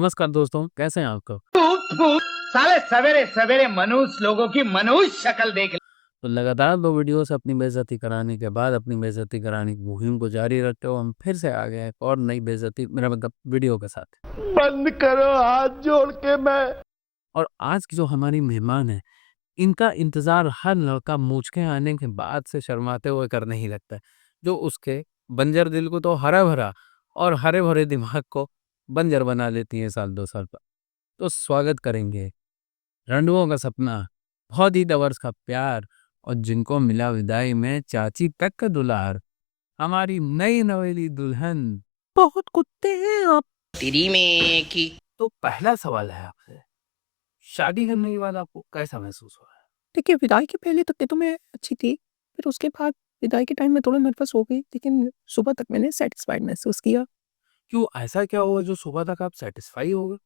नमस्कार दोस्तों, कैसे हैं आप लोग? साले सवेरे सवेरे मनुष्य लोगों की मनुष्य शक्ल देख। तो लगातार 2 वीडियो से अपनी बेइज़्ज़ती कराने के बाद अपनी बेइज़्ज़ती कराने की मुहिम को जारी रखते हुए हम फिर से आ गए हैं एक और नई बेइज़्ज़ती मेरा मतलब वीडियो के साथ। बंद करो हाथ जोड़ के मैं। और आज की जो हमारी मेहमान है, इनका इंतज़ार हर लड़का मूंछ के आने के बाद से शर्माते हुए करने ही लगता है, जो उसके बंजर दिल को तो हरा-भरा और हरे-भरे दिमाग को बंजर बना लेती है साल 2 साल बाद। तो स्वागत करेंगे रंडुओं का सपना, बहुत ही दवर्स का प्यार और जिनको मिला विदाई में चाची तक का दुलार, हमारी नई नवेली दुल्हन। बहुत कुत्ते हैं आप। तेरी में की तो पहला सवाल है आपसे, शादी करने के बाद आपको कैसा महसूस हो रहा है? देखिए, विदाई के पहले तक के तो मैं अच्छी थी, फिर उसके बाद विदाई के टाइम में थोड़ा नर्वस हो गई, लेकिन सुबह तक मैंने सैटिस्फाइड महसूस किया। क्यों ऐसा क्या हुआ जो सुबह तक आप सैटिस्फाई हो गए?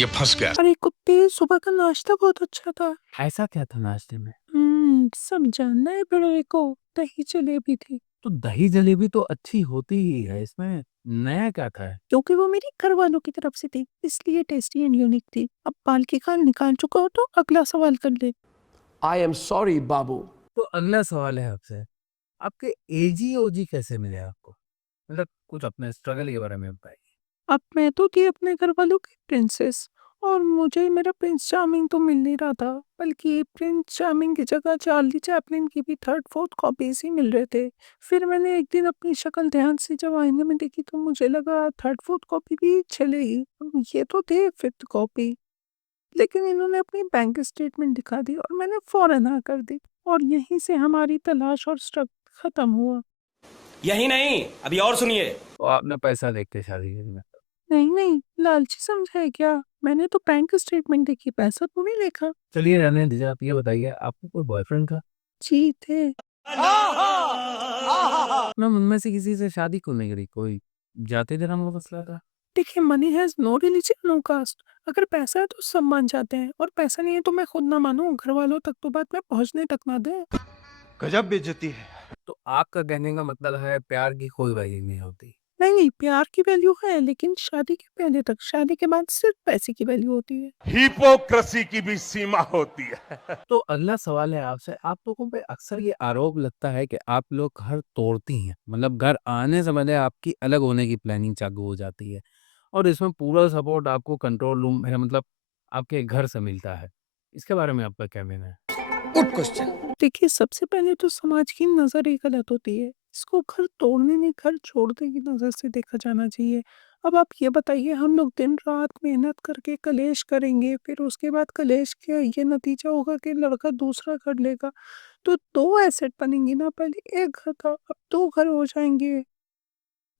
ये फंस गया। अरे कुत्ते, सुबह का नाश्ता बहुत अच्छा था। ऐसा क्या था नाश्ते में? सब जानना है बड़े को, दही जलेबी थी, तो दही जलेबी तो अच्छी होती ही है, इसमें नया क्या था? क्योंकि वो मेरे घर वालों की तरफ से थी, इसलिए टेस्टी एंड यूनिक थी। अब बाल की खाल निकाल चुका हो तो अगला सवाल कर ले। I am sorry, Babu. तो अगला सवाल है आपसे, आपके एजी-ओजी कैसे मिले आपको? मतलब कुछ अपने स्ट्रगल के बारे में बताइए। अब मैं तो थी अपने घर वालों की प्रिंसेस और मुझे मेरा प्रिंस चार्मिंग तो मिल नहीं रहा था, बल्कि प्रिंस चार्मिंग की जगह चार्ली चैपलिन की भी थर्ड फोर्थ कॉपीज ही मिल रहे थे। फिर मैंने एक दिन अपनी शक्ल ध्यान से जब आईने में देखी तो मुझे लगा थर्ड फोर्थ कॉपी भी चलेगी। ये तो थे फिफ्थ कॉपी, लेकिन इन्होंने अपनी बैंक स्टेटमेंट दिखा दी और मैंने फौरन हाँ कर दी और यहीं से हमारी तलाश और स्ट्रगल खत्म हुआ। यही नहीं, अभी और सुनिए। तो आपने पैसा देख के शादी करी में। नहीं, लालची समझा है क्या? मैंने तो बैंक स्टेटमेंट देखी, पैसा तो नहीं देखा। चलिए रहने दीजिए, आप ये बताइए आपको कोई बॉयफ्रेंड था? जी थे। ना उनमें से किसी से शादी क्यों नहीं करी? कोई जाति धर्म का मसला था? देखिए, money has no religion, no caste. अगर पैसा है तो सब मान जाते हैं और पैसा नहीं है तो मैं खुद ना मानूँ, घर वालों तक तो बात मैं पहुँचने तक ना दें। गजब बेइज्जती है। तो आपका कहने का मतलब है प्यार की कोई वैल्यू नहीं होती। नहीं, प्यार की वैल्यू है लेकिन शादी के पहले तक, शादी के बाद सिर्फ पैसे की वैल्यू होती है। हिपोक्रेसी की भी सीमा होती है। तो अगला सवाल है आपसे, आप लोगों पे अक्सर ये आरोप लगता है कि आप लोग घर तोड़ती हैं, मतलब घर आने से पहले आपकी अलग होने की प्लानिंग चालू हो जाती है और इसमें पूरा सपोर्ट आपको कंट्रोल रूम मेरा मतलब आपके घर से मिलता है। इसके बारे में आपका क्या कहना है? Good question. देखिए, सबसे पहले तो समाज की नज़र ही गलत होती है। इसको घर तोड़ने नहीं, घर छोड़ने की नज़र से देखा जाना चाहिए। अब आप ये बताइए, हम लोग दिन-रात मेहनत करके कलेश करेंगे, फिर उसके बाद कलेश का ये नतीजा होगा कि लड़का दूसरा घर लेगा, तो 2 एसेट बनेंगी ना, पहले 1 घर था, अब 2 घर हो जाएँगे।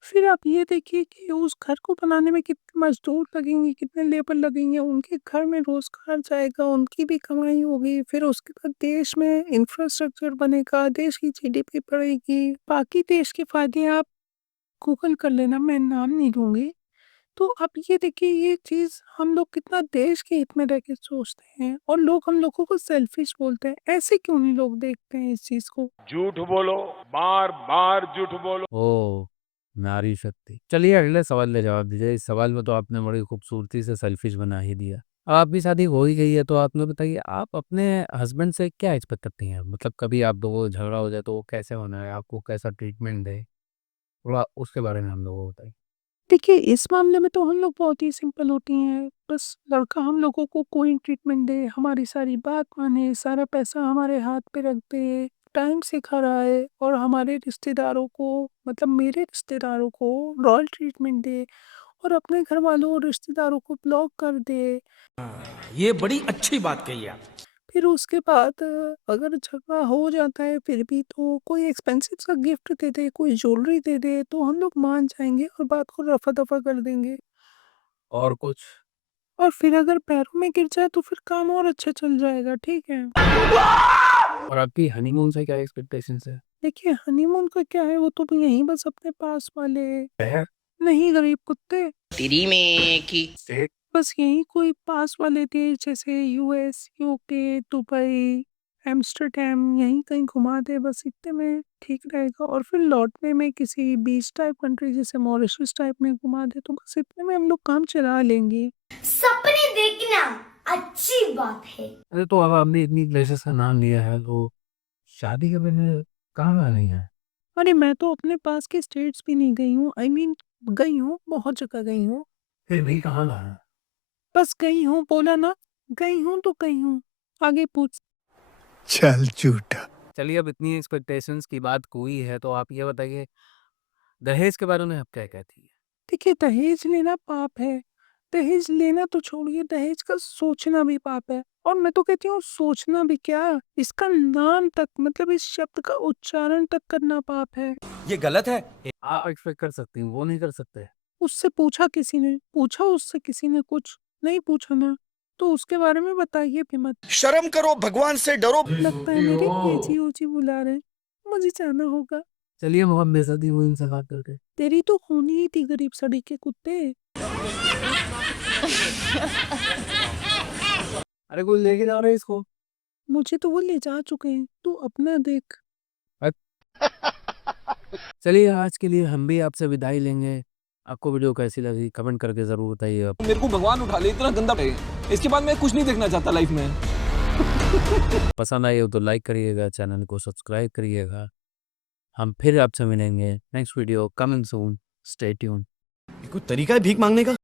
फिर आप ये देखिए कि उस घर को बनाने में कितने मज़दूर लगेंगे, कितने लेबर लगेंगे, उनके घर में रोज़गार जाएगा, उनकी भी कमाई होगी, फिर उसके बाद देश में इंफ्रास्ट्रक्चर बनेगा, देश की जीडीपी बढ़ेगी, बाकी देश के फ़ायदे आप गूगल कर लेना, मैं नाम नहीं लूँगी। तो आप ये देखिए, ये चीज़ हम लोग कितना देश के हित में रह के सोचते हैं और लोग हम लोगों को सेल्फिश बोलते हैं, ऐसे क्यों नहीं लोग देखते हैं इस चीज़ को? झूठ बोलो, बार बार झूठ बोलो। ओह! नारी शक्ति। चलिए अगले सवाल का जवाब दीजिए। इस सवाल में तो आपने बड़ी खूबसूरती से सेल्फिश बना ही दिया। अब आपकी शादी हो ही गई है तो आप लोग बताइए आप अपने हस्बैंड से क्या एक्सपेक्ट करती हैं? मतलब कभी आप दोनों को झगड़ा हो जाए तो वो कैसे होना है? आपको कैसा ट्रीटमेंट दे? थोड़ा उसके बारे में हम लोगों को बताइए। देखिए, इस मामले में तो हम लोग बहुत ही सिंपल होती हैं। बस लड़का हम लोगों को कोई ट्रीटमेंट दे, हमारी सारी बात माने, सारा पैसा हमारे हाथ पे रख दे, टाइम से घर आए और हमारे रिश्तेदारों को, मतलब मेरे रिश्तेदारों को रॉयल ट्रीटमेंट दे और अपने घर वालों और रिश्तेदारों को ब्लॉक कर दे। ये बड़ी अच्छी बात कही आप। फिर उसके बाद अगर झगड़ा हो जाता है फिर भी तो कोई एक्सपेंसिव सा गिफ्ट दे दे, कोई ज्वेलरी दे दे, तो हम लोग मान जाएँगे और बात को रफ़ा-दफ़ा कर देंगे। और कुछ? और फिर अगर पैरों में गिर जाए तो फिर काम और अच्छा चल जाएगा, ठीक है? और आपकी हनीमून से क्या एक्सपेक्टेशंस है? देखिए, हनीमून का क्या है, वो तो यहीं बस अपने पास वाले, शहर? नहीं गरीब कुत्ते, तेरी में की स्टेट? बस यहीं कोई पास वाले देश जैसे यूएस, यूके, दुबई, एम्स्टर्डम यहीं कहीं घुमा दे, बस इतने में ठीक रहेगा। और फिर लौटने में किसी बीच टाइप कंट्री जैसे मॉरिशस टाइप में घुमा दे, तो बस इतने में हम लोग काम चला लेंगे। सपने देखना अच्छी बात है। अरे तो अब आपने इतनी प्लेसेस का नाम लिया है तो शादी के पहले कहाँ जानी है? अरे मैं तो अपने पास के स्टेट्स भी नहीं गई हूँ, आई मीन गई हूँ, बहुत जगह गई हूँ। फिर भी कहाँ जाना है? बस गई हूँ, बोला ना, गई हूँ तो गई हूँ। आगे पूछ। चल झूठा। चलिए, अब इतनी एक्सपेक्टेशंस की बात हुई है तो आप ये बताइए, दहेज के बारे में आप क्या कहती है? देखिए, दहेज लेना पाप है। दहेज लेना तो छोड़िए, दहेज का सोचना भी पाप है। और मैं तो कहती हूँ सोचना भी क्या, इसका नाम तक मतलब इस शब्द का उच्चारण तक करना पाप है। ये गलत है। आप एक्सपेक्ट कर सकती हैं, वो नहीं कर सकते। उससे पूछा किसी ने, पूछा उससे किसी ने कुछ? नहीं पूछा ना, तो उसके बारे में बताइए भी मत। शर्म करो, भगवान से डरो। लगता है मेरे एजी ओजी बुला रहे हैं, मुझे जाना होगा। चलिए, बहुत बेइज्जती हुई इनसे बात करके। तेरी तो होनी ही थी, गरीब सड़ी के कुत्ते। अरे कोई लेके जा रहा है इसको। मुझे तो वो ले जा चुके हैं, तू अपना देख। चलिए, आज के लिए हम भी आपसे विदाई लेंगे। आपको वीडियो कैसी लगी कमेंट करके जरूर बताइए। आप मेरे को भगवान उठा ले, इतना गंदा है। इसके बाद मैं कुछ नहीं देखना चाहता लाइफ में। पसंद आई हो तो लाइक करिएगा, चैनल को सब्सक्राइब करिएगा। हम फिर आपसे मिलेंगे next video coming soon. Stay tune. कोई तरीका है भीख मांगने का?